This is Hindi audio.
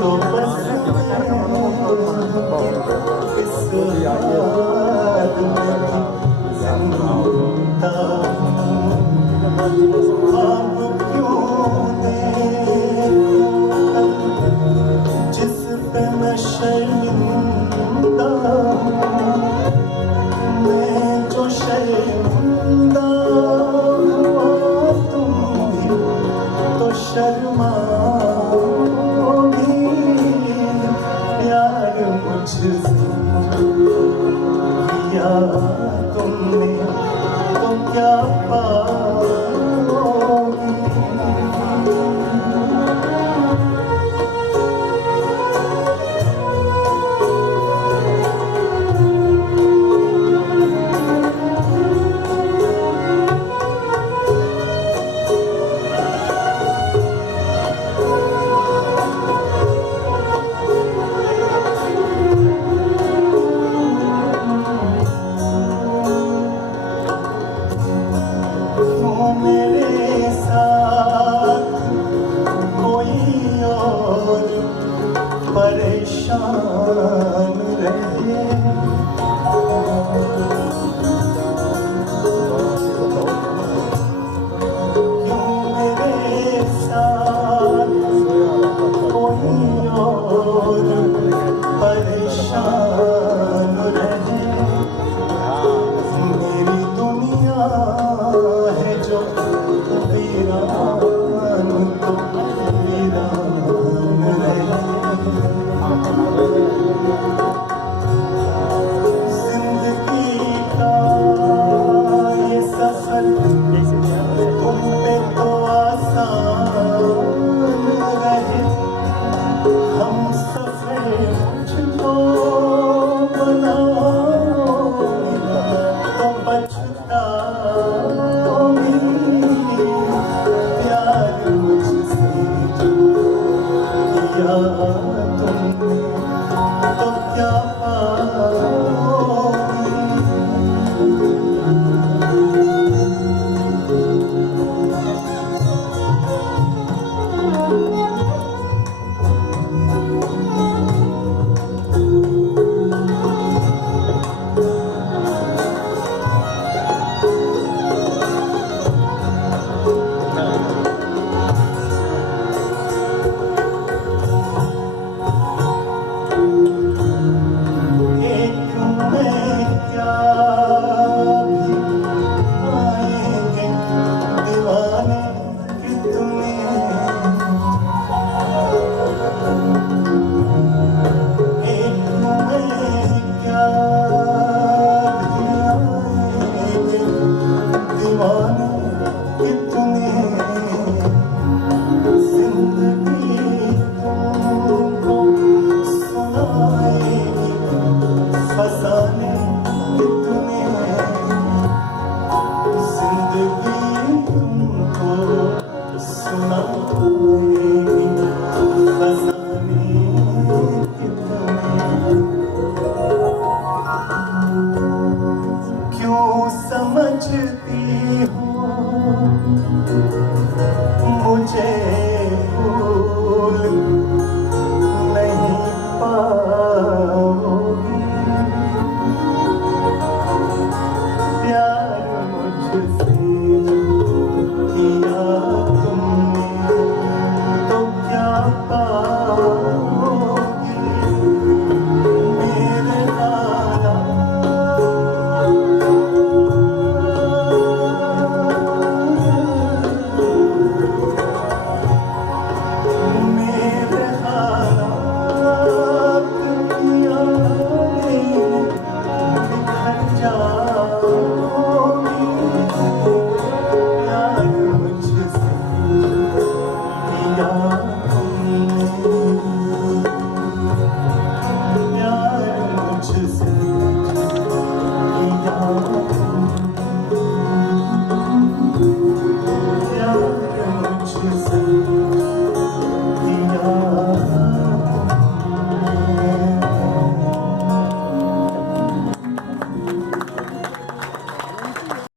तो बस इस हाल में जिंदा ख्वाब क्यों देखूं जिस पे मैं शर्मिंदा मैं जो शर्मिंदा हुआ तुम भी तो शर्माओगी प्यार मुझसे किया तुमने तो क्या पाओगी मेरे साथ कोई और परेशान रहे क्यों मेरे साथ कोई और परेशान रहे मेरी दुनिया है जो वीरान तो वीरान रहे जिंदगी का ये सफर तुम पे तो आसान रहे हम सफर मुझको बनाओगे तो पछताओगी प्यार मुझसे जो किया